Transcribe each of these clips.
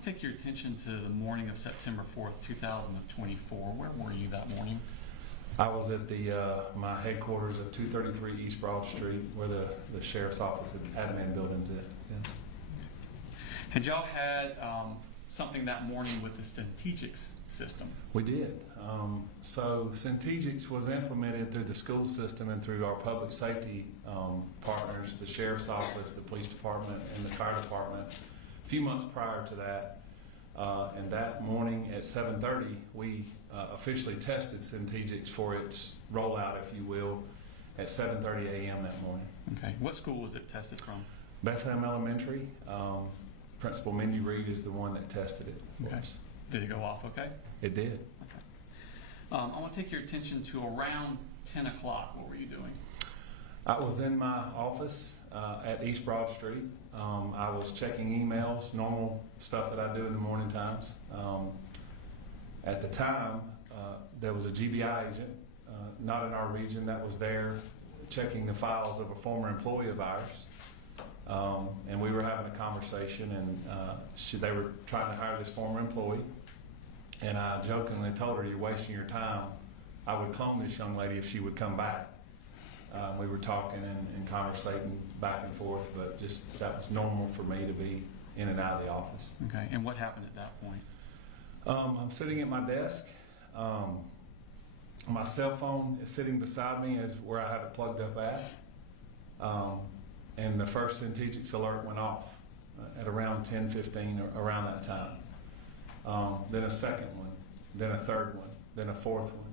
want to take your attention to the morning of September 4th, 2024. Where were you that morning? I was at my headquarters at 233 East Broad Street, where the sheriff's office at Admin building did. Yeah. Had y'all had something that morning with the Centegics system? We did. So Centegics was implemented through the school system and through our public safety partners, the sheriff's office, the police department, and the fire department. A few months prior to that, and that morning at 7:30, we officially tested Centegics for its rollout, if you will, at 7:30 a.m. that morning. Okay. What school was it tested from? Bethlehem Elementary. Principal Mindy Reed is the one that tested it for Okay. us. Did it go off okay? It did. Okay. I want to take your attention to around 10 o'clock. What were you doing? I was in my office at East Broad Street. I was checking emails, normal stuff that I do in the morning times. At the time, there was a GBI agent, not in our region, that was there checking the files of a former employee of ours. And we were having a conversation, and they were trying to hire this former employee. And I jokingly told her, "You're wasting your time. I would clone this young lady if she would come back." We were talking and conversating back and forth, but just that was normal for me to be in and out of the office. Okay. And what happened at that point? I'm sitting at my desk. My cell phone is sitting beside me as where I have it plugged up at. And the first Centegics alert went off at around 10:15 or around that time. Then a second one, then a third one, then a fourth one.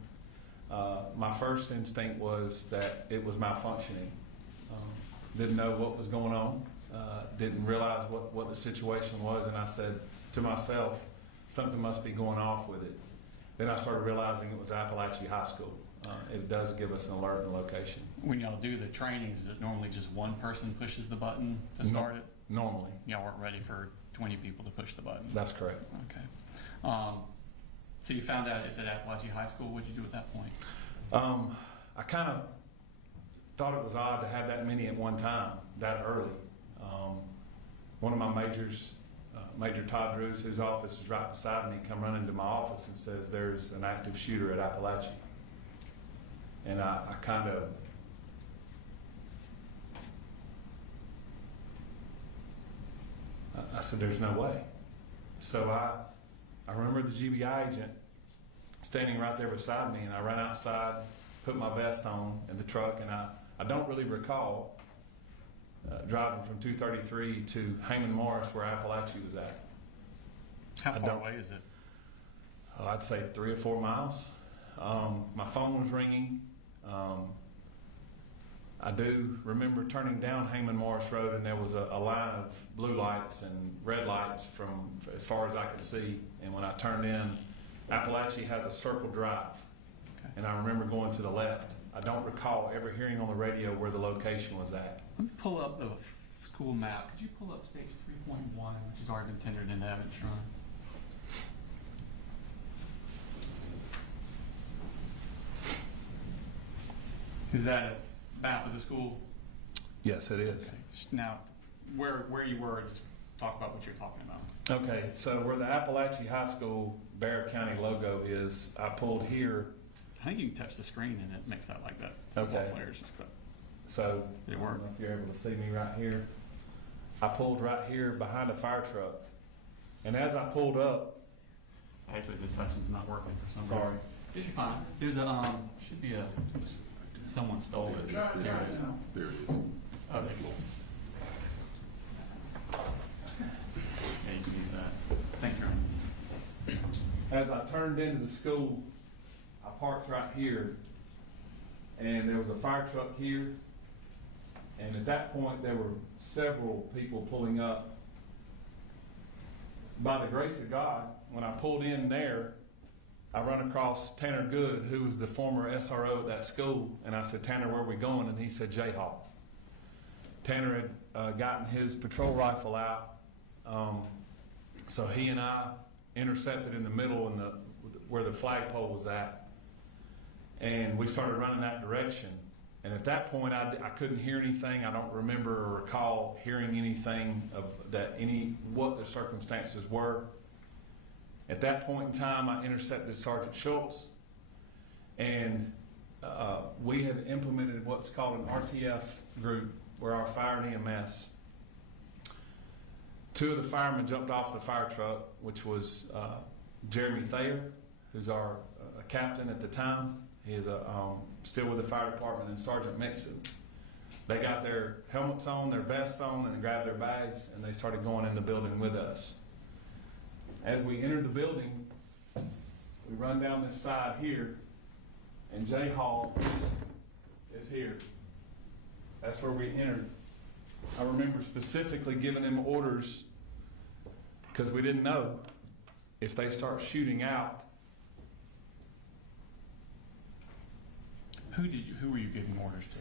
My first instinct was that it was malfunctioning. Didn't know what was going on, didn't realize what the situation was, and I said to myself, something must be going off with it. Then I started realizing it was Apalachee High School. It does give us an alert and location. When y'all do the trainings, is it normally just one person pushes the button to start it? Normally. Y'all weren't ready for 20 people to push the button? That's correct. Okay. So you found out it's at Apalachee High School. What did you do at that point? I kind of thought it was odd to have that many at one time, that early. One of my majors, Major Todd Drews, whose office is right beside me, come running to my office and says, "There's an active shooter at Apalachee." And I kind of, I said, "There's no way." So I remember the GBI agent standing right there beside me, and I ran outside, put my vest on in the truck, and I don't really recall driving from 233 to Heyman Morris, where Apalachee was at. How far away is it? I'd say 3 or 4 miles. My phone was ringing. I do remember turning down Heyman Morris Road, and there was a line of blue lights and red lights from as far as I could see. And when I turned in, Apalachee has a circle drive. Okay. And I remember going to the left. I don't recall ever hearing on the radio where the location was at. Let me pull up the school map. Could you pull up stage 3.1, which has already been tendered into Evidence Run? Is that a map of the school? Yes, it is. Okay. Now, where you were, just talk about what you're talking about. Okay, so where the Apalachee High School Bear County logo is, I pulled here. I think you can touch the screen and it makes that like that. Okay. Football players and stuff. So Did it I work? don't know if you're able to see me right here. I pulled right here behind a fire truck. And as I pulled up, Actually, the touching's not working for some sorry, reason. It's fine. There's a, should be a, someone stole it. There it is. There it is. Oh, that's cool. Yeah, you can use that. Thank you. as I turned into the school, I parked right here, and there was a fire truck here, and at that point there were several people pulling up. By the grace of God, when I pulled in there, I run across Tanner Good, who was the former SRO at that school, and I said, "Tanner, where are we going?" And he said, "Jayhawk." Tanner had gotten his patrol rifle out, so he and I intercepted in the middle in where the flagpole was at, and we started running that direction. And at that point, I couldn't hear anything. I don't remember or recall hearing anything of what the circumstances were. At that point in time, I intercepted Sergeant Schultz, and we had implemented what's called an RTF group, where our fire and EMS. Two of the firemen jumped off the fire truck, which was Jeremy Thayer, who's our captain at the time. He is still with the fire department, and Sergeant Mixon. They got their helmets on, their vests on, and they grabbed their bags, and they started going in the building with us. As we entered the building, we run down this side here, and J Hall is here. That's where we entered. I remember specifically giving them orders, because we didn't know if they start shooting out. Who were you giving orders to?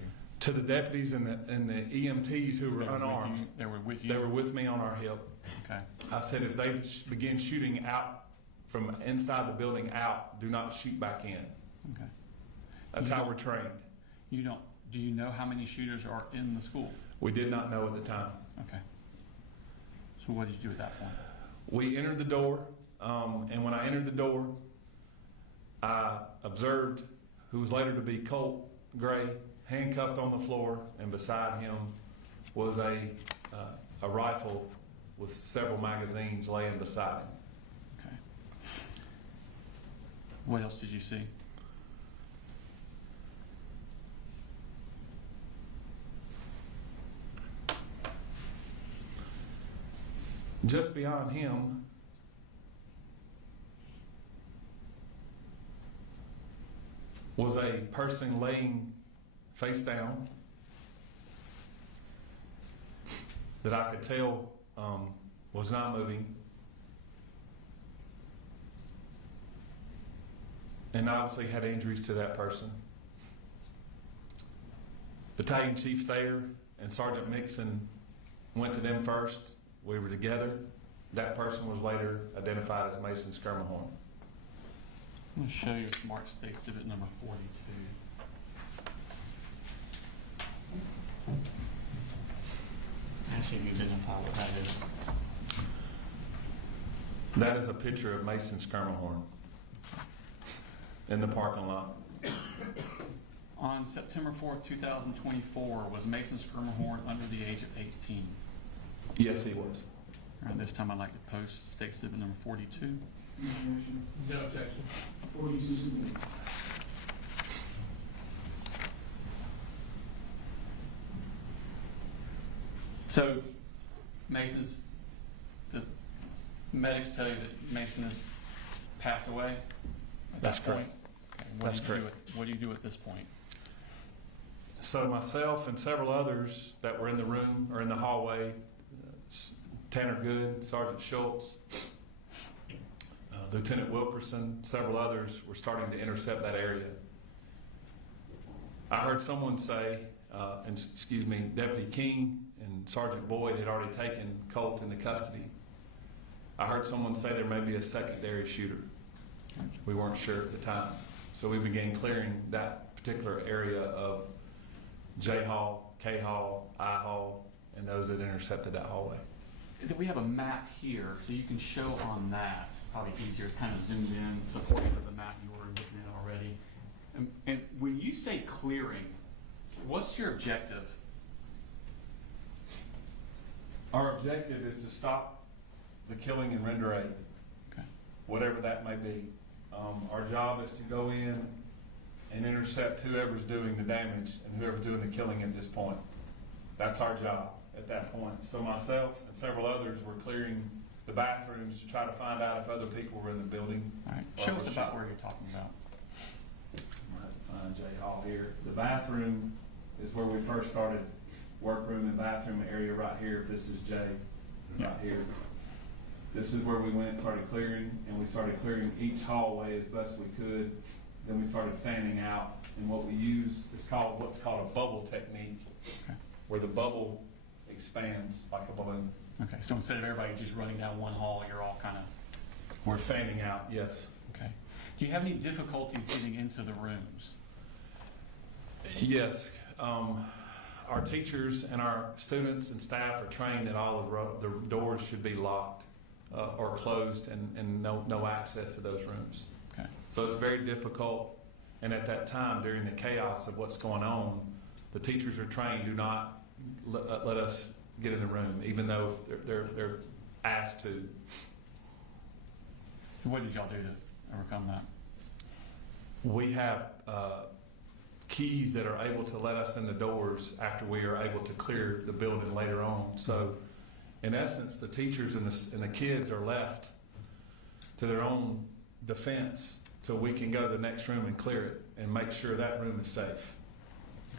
To the deputies and the EMTs who were unarmed. They were with you? They were with me on our hip. Okay. I said, if they begin shooting out from inside the building out, do not shoot back in. Okay. That's how we're trained. Do you know how many shooters are in the school? We did not know at the time. Okay. So what did you do at that point? We entered the door, and when I entered the door, I observed who was later to be Colt Gray, handcuffed on the floor, and beside him was a rifle with several magazines laying beside him. Okay. What else did you see? Just beyond him was a person laying face down that I could tell was not moving. And obviously had injuries to that person. Battalion Chief Thayer and Sergeant Mixon went to them first. We were together. That person was later identified as Mason Skirmahorn. I'm going to show you Smart State Exhibit number 42. Actually, you identify what that is. That is a picture of Mason Skirmahorn in the parking lot. On September 4th, 2024, was Mason Skirmahorn under the age of 18? Yes, he was. All right, this time I'd like to post State Exhibit number 42. No objection. 42 submitted. So, the medics tell you that Mason has passed away? At That's that point? correct. Okay, That's correct. What do you do at this point? So myself and several others that were in the room or in the hallway, Tanner Good, Sergeant Schultz, Lieutenant Wilkerson, several others were starting to intercept that area. I heard someone say, Deputy King and Sergeant Boyd had already taken Colt into custody. I heard someone say there may be a secondary shooter. We weren't sure at the time. So we began clearing that particular area of J Hall, K Hall, I Hall, and those that intercepted that hallway. We have a map here, so you can show on that. Probably easier. It's kind of zoomed in. It's a portion of the map you were looking at already. And when you say clearing, what's your objective? Our objective is to stop the killing and render aid, Okay. whatever that may be. Our job is to go in and intercept whoever's doing the damage and whoever's doing the killing at this point. That's our job at that point. So myself and several others were clearing the bathrooms to try to find out if other people were in the building. All right. Show us about where you're talking about. I'll have to find J Hall here. The bathroom is where we first started. Workroom and bathroom area right here. This is J, right here. This is where we went and started clearing, and we started clearing each hallway as best we could. Then we started fanning out, and what we use is what's called a bubble technique, Okay. where the bubble expands like a balloon. Okay. So instead of everybody just running down one hall, you're all kind of. We're fanning out, yes. Okay. Do you have any difficulties getting into the rooms? Yes. our teachers and our students and staff are trained that all of the doors should be locked or closed and no access to those rooms. Okay. So it's very difficult. And at that time, during the chaos of what's going on, the teachers are trained, do not let us get in the room, even though they're asked to. What did y'all do to overcome that? We have keys that are able to let us in the doors after we are able to clear the building later on. So, in essence, the teachers and the kids are left to their own defense till we can go to the next room and clear it and make sure that room is safe.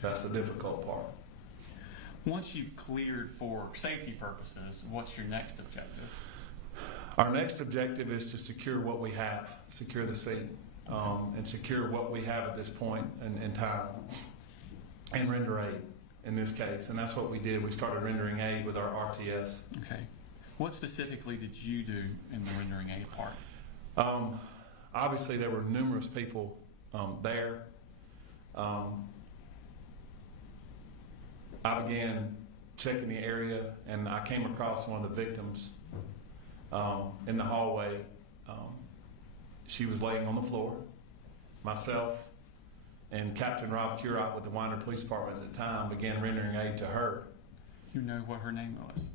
That's the difficult part. Once you've cleared for safety purposes, what's your next objective? Our next objective is to secure what we have, secure the scene, and secure what we have at this point in time, and render aid in this case. And that's what we did. We started rendering aid with our RTFs. Okay. What specifically did you do in the rendering aid part? Obviously, there were numerous people there. I began checking the area, and I came across one of the victims in the hallway. She was laying on the floor. Myself and Captain Rob Curott with the Winder Police Department at the time began rendering aid to her. You know what her name was?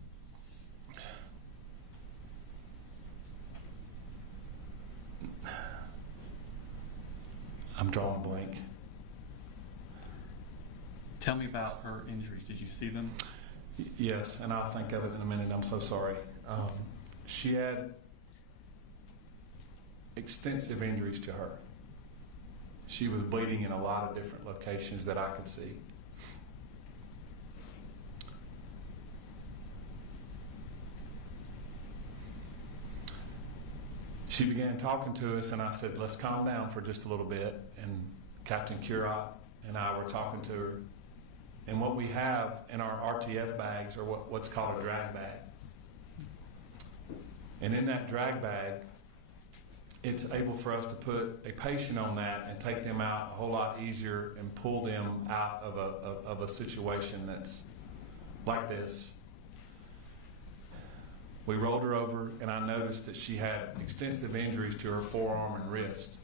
I'm drawing a blank. Tell me about her injuries. Did you see them? Yes, and I'll think of it in a minute. I'm so sorry. She had extensive injuries to her. She was bleeding in a lot of different locations that I could see. She began talking to us, and I said, let's calm down for just a little bit. And Captain Curott and I were talking to her. And what we have in our RTF bags are what's called a drag bag. And in that drag bag, it's able for us to put a patient on that and take them out a whole lot easier and pull them out of a situation that's like this. We rolled her over, and I noticed that she had extensive injuries to her forearm and wrist.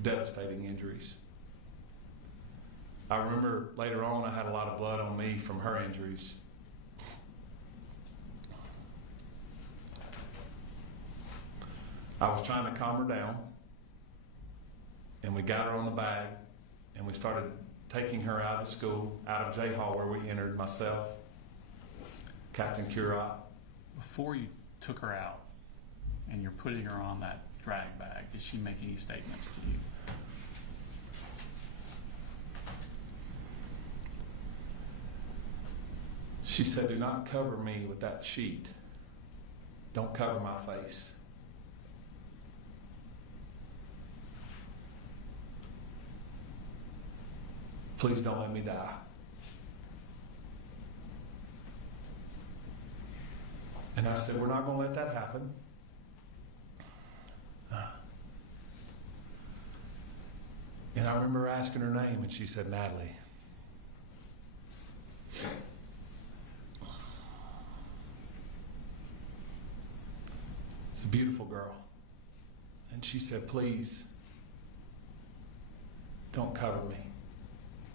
Devastating injuries. I remember later on I had a lot of blood on me from her injuries. I was trying to calm her down, and we got her on the bag, and we started taking her out of the school, out of J Hall where we entered, myself, Captain Curott. Before you took her out and you're putting her on that drag bag, did she make any statements to you? She said, do not cover me with that sheet. Don't cover my face. Please don't let me die. And I said, we're not going to let that happen. And I remember asking her name, and she said, Natalie. It's a beautiful girl. And she said, please, don't cover me.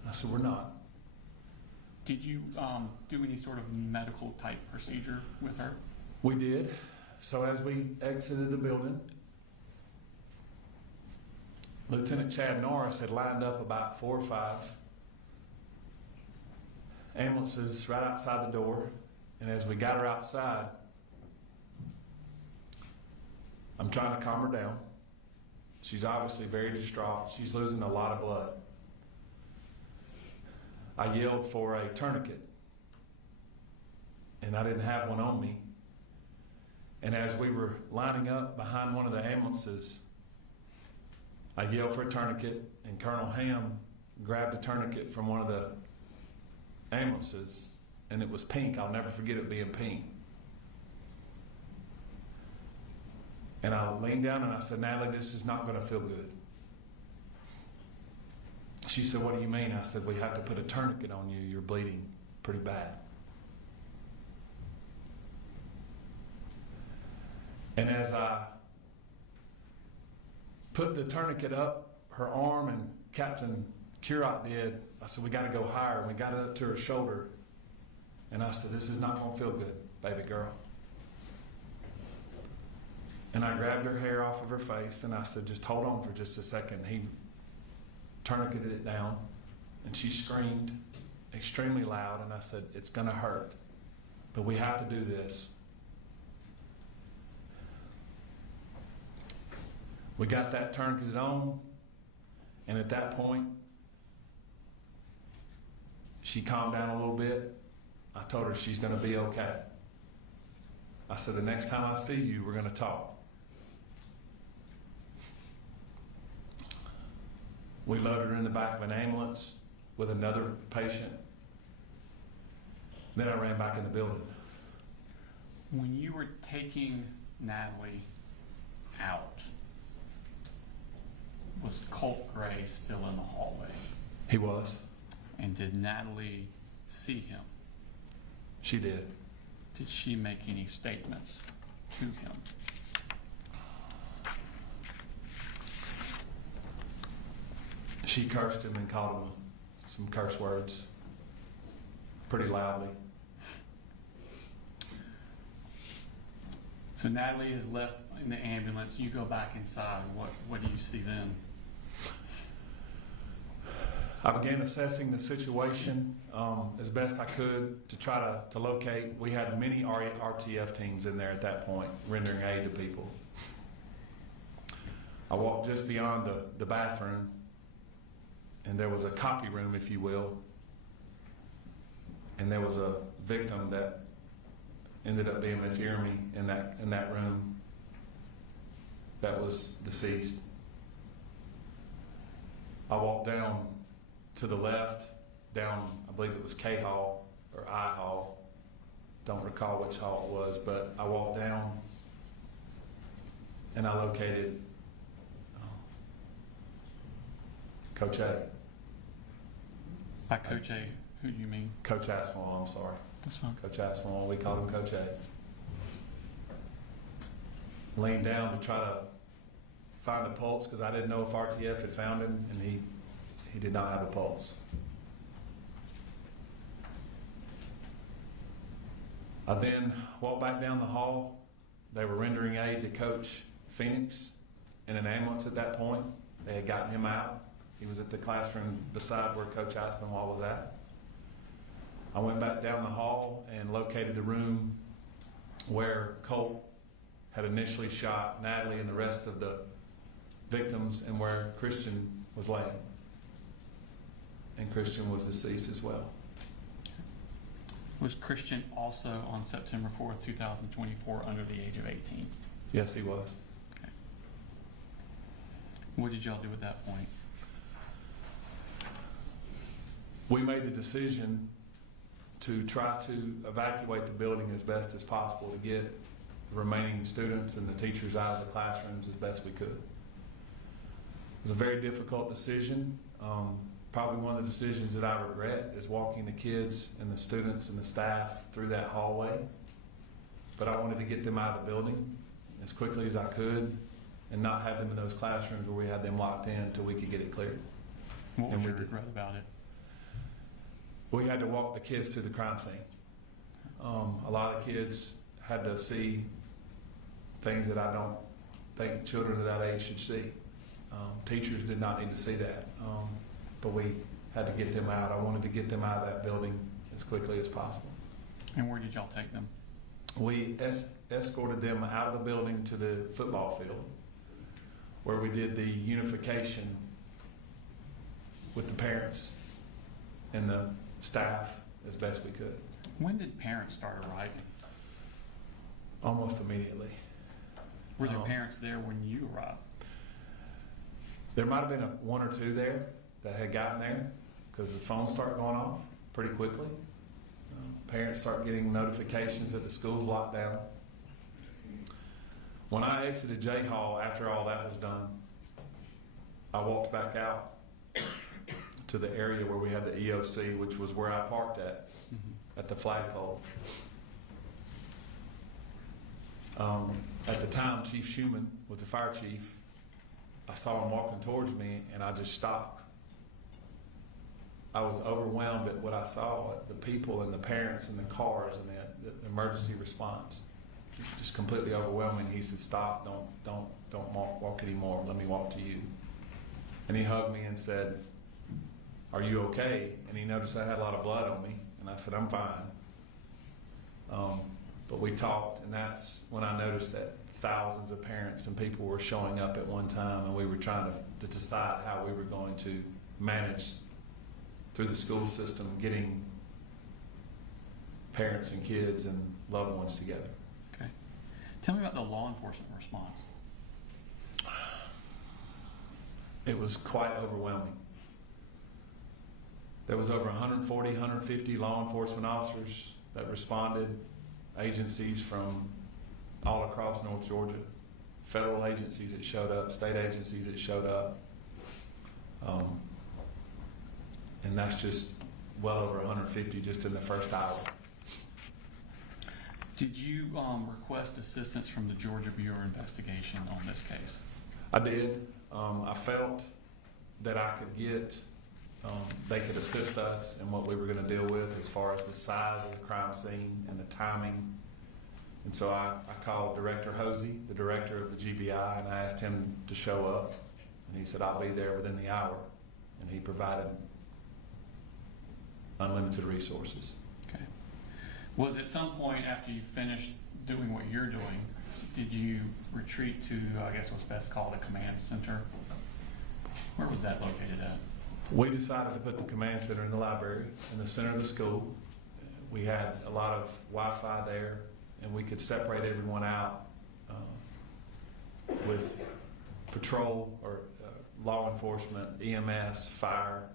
I said, we're not. Did you do any sort of medical type procedure with her? We did. So as we exited the building, Lieutenant Chad Norris had lined up about 4 or 5 ambulances right outside the door. And as we got her outside, I'm trying to calm her down. She's obviously very distraught. She's losing a lot of blood. I yelled for a tourniquet, and I didn't have one on me. And as we were lining up behind one of the ambulances, I yelled for a tourniquet, and Colonel Ham grabbed a tourniquet from one of the ambulances, and it was pink. I'll never forget it being pink. And I leaned down and I said, Natalie, this is not going to feel good. She said, "What do you mean?" I said, "We have to put a tourniquet on you. You're bleeding pretty bad." And as I put the tourniquet up her arm, and Captain Curot did, I said, "We got to go higher." And we got it up to her shoulder. And I said, "This is not going to feel good, baby girl." And I grabbed her hair off of her face, and I said, "Just hold on for just a second." He tourniqueted it down, and she screamed extremely loud, and I said, "It's going to hurt, but we have to do this." We got that tourniqueted on, and at that point, she calmed down a little bit. I told her she's going to be okay. I said, "The next time I see you, we're going to talk." We loaded her in the back of an ambulance with another patient. Then I ran back in the building. When you were taking Natalie out, was Colt Gray still in the hallway? He was. And did Natalie see him? She did. Did she make any statements to him? She cursed him and called him some curse words pretty loudly. So Natalie is left in the ambulance. You go back inside. What do you see then? I began assessing the situation as best I could to try to locate. We had many RTF teams in there at that point, rendering aid to people. I walked just beyond the bathroom, and there was a copy room, if you will, and there was a victim that ended up being Miss Irmy in that room that was deceased. I walked down to the left, down, I believe it was K Hall or I Hall. Don't recall which hall it was, but I walked down and I located Coach A. By Coach A, who do you mean? Coach Aspinwall, I'm sorry. That's fine. Coach Aspinwall, we called him Coach A. Leaned down to try to find a pulse because I didn't know if RTF had found him, and he did not have a pulse. I then walked back down the hall. They were rendering aid to Coach Phoenix in an ambulance at that point. They had gotten him out. He was at the classroom beside where Coach Aspinwall was at. I went back down the hall and located the room where Colt had initially shot Natalie and the rest of the victims, and where Christian was laying. And Christian was deceased as well. Was Christian also on September 4th, 2024 under the age of 18? Yes, he was. Okay. What did y'all do at that point? We made the decision to try to evacuate the building as best as possible to get the remaining students and the teachers out of the classrooms as best we could. It was a very difficult decision. Probably one of the decisions that I regret is walking the kids and the students and the staff through that hallway. But I wanted to get them out of the building as quickly as I could and not have them in those classrooms where we had them locked in until we could get it cleared. What was And your we did. regret about it? We had to walk the kids to the crime scene. A lot of kids had to see things that I don't think children of that age should see. Teachers did not need to see that, but we had to get them out. I wanted to get them out of that building as quickly as possible. And where did y'all take them? We escorted them out of the building to the football field, where we did the unification with the parents and the staff as best we could. When did parents start arriving? Almost immediately. Were there parents there when you arrived? There might have been one or two there that had gotten there because the phones start going off pretty quickly. Parents start getting notifications that the school's locked down. When I exited J Hall after all that was done, I walked back out to to the area where we had the EOC, which was where I parked at the flagpole. At the time, Chief Schumann was the fire chief. I saw him walking towards me, and I just stopped. I was overwhelmed at what I saw, at the people and the parents and the cars and the emergency response. Just completely overwhelming. He said, "Stop! Don't walk anymore. Let me walk to you." And he hugged me and said, "Are you okay?" And he noticed I had a lot of blood on me, and I said, "I'm fine." But we talked, and that's when I noticed that thousands of parents and people were showing up at one time, and we were trying to decide how we were going to manage through the school system, getting parents and kids and loved ones together. Okay. Tell me about the law enforcement response. It was quite overwhelming. There was over 140, 150 law enforcement officers that responded, agencies from all across North Georgia, federal agencies that showed up, state agencies that showed up. And that's just well over 150 just in the first hour. Did you request assistance from the Georgia Bureau of Investigation on this case? I did. I felt that I could get, they could assist us in what we were going to deal with as far as the size of the crime scene and the timing. And so I called Director Hosey, the director of the GBI, and I asked him to show up. And he said, "I'll be there within the hour." And he provided unlimited resources. Okay. Was at some point after you finished doing what you're doing, did you retreat to, I guess what's best called a command center? Where was that located at? We decided to put the command center in the library, in the center of the school. We had a lot of Wi-Fi there, and we could separate everyone out with patrol or law enforcement, EMS, fire,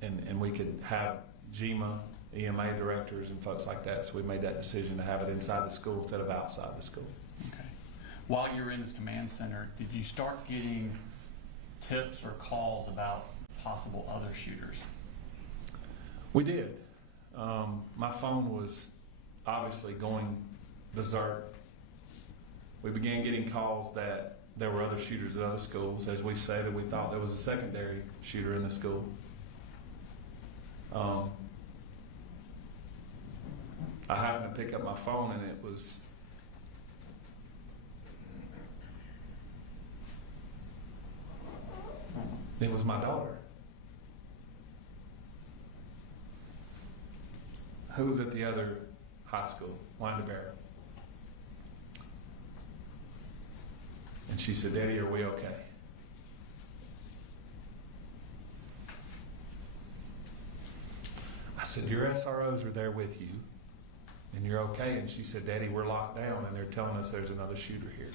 and we could have GMA, EMA directors and folks like that. So we made that decision to have it inside the school instead of outside the school. Okay. While you were in this command center, did you start getting tips or calls about possible other shooters? We did. My phone was obviously going berserk. We began getting calls that there were other shooters at other schools. As we said, we thought there was a secondary shooter in the school. I happened to pick up my phone, and it was my daughter, who was at the other high school, Winderberry. And she said, "Daddy, are we okay?" I said, "Your SROs are there with you, and you're okay." And she said, "Daddy, we're locked down, and they're telling us there's another shooter here."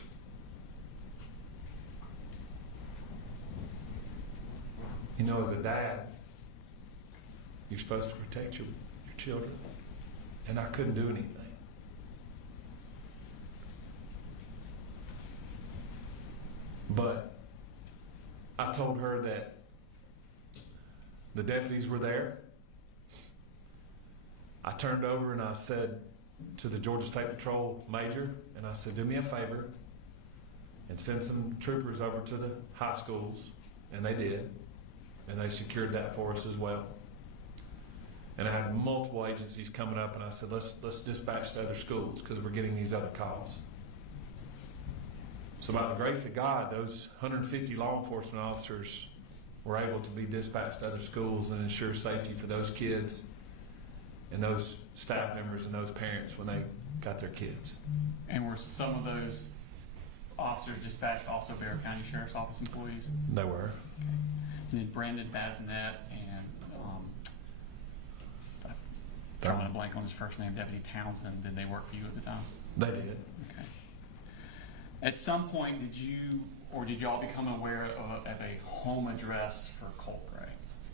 You know, as a dad, you're supposed to protect your children, and I couldn't do anything. But I told her that the deputies were there. I turned over and I said to the Georgia State Patrol major, and I said, "Do me a favor and send some troopers over to the high schools," and they did. And they secured that for us as well. And I had multiple agencies coming up, and I said, let's dispatch to other schools because we're getting these other calls. So by the grace of God, those 150 law enforcement officers were able to be dispatched to other schools and ensure safety for those kids and those staff members and those parents when they got their kids. And were some of those officers dispatched also Bear County Sheriff's Office employees? They were. Okay. And then Brandon Bazinet and I'm drawing a blank on his first name, Deputy Townsend, did they work for you at the time? They did. Okay. At some point, did y'all become aware of a home address for Colt Gray?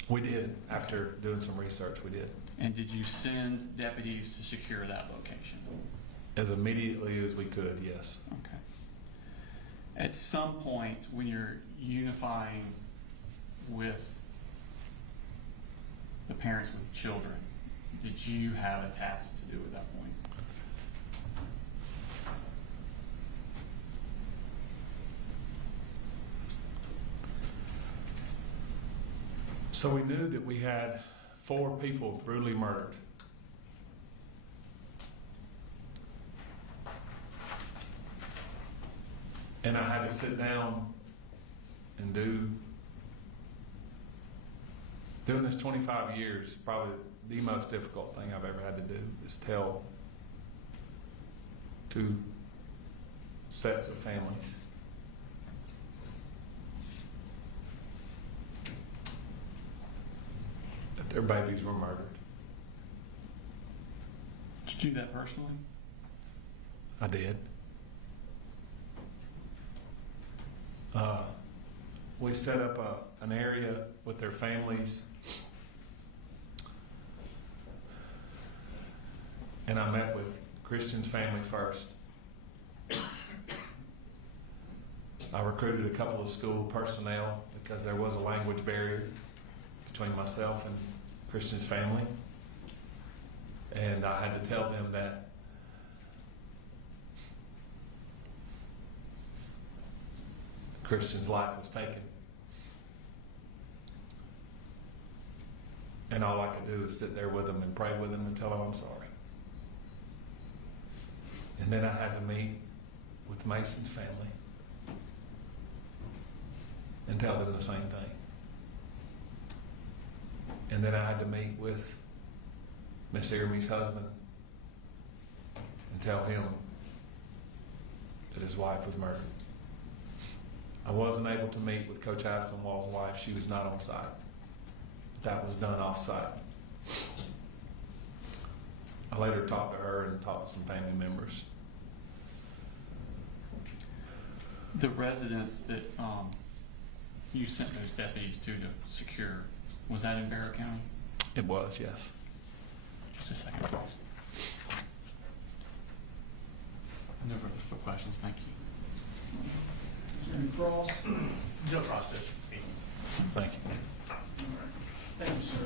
We did. After doing some research, we did. And did you send deputies to secure that location? As immediately as we could, yes. Okay. At some point, when you're unifying with the parents with children, did you have a task to do at that point? So we knew that we had 4 people brutally murdered. And I had to sit down and doing this 25 years, probably the most difficult thing I've ever had to do is tell 2 sets of families that their babies were murdered. Did you do that personally? I did. We set up an area with their families, and I met with Christian's family first. I recruited a couple of school personnel because there was a language barrier between myself and Christian's family, and I had to tell them that Christian's life was taken. And all I could do is sit there with them and pray with them and tell them I'm sorry. And then I had to meet with Mason's family and tell them the same thing. And then I had to meet with Miss Earmy's husband and tell him that his wife was murdered. I wasn't able to meet with Coach Aspinwall's wife. She was not on site. That was done off-site. I later talked to her and talked to some family members. The residence that you sent those deputies to secure, was that in Barrow County? It was, yes. Just a second, please. No further questions, thank you. Is there any cross? No cross, Judge. Thank you. All right. Thank you, sir.